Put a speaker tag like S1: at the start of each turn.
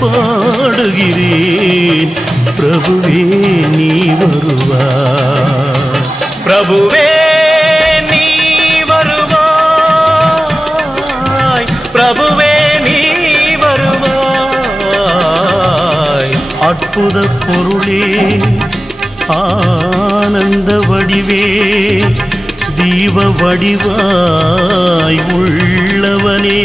S1: பாடுகிறேன். பிரபுவே நீ வருவாய்
S2: பிரபுவே நீ வருவாய். பிரபுவே நீ வருவாய்.
S1: அற்புத பொருளே ஆனந்த வடிவே தீப வடிவாய் உள்ளவனே.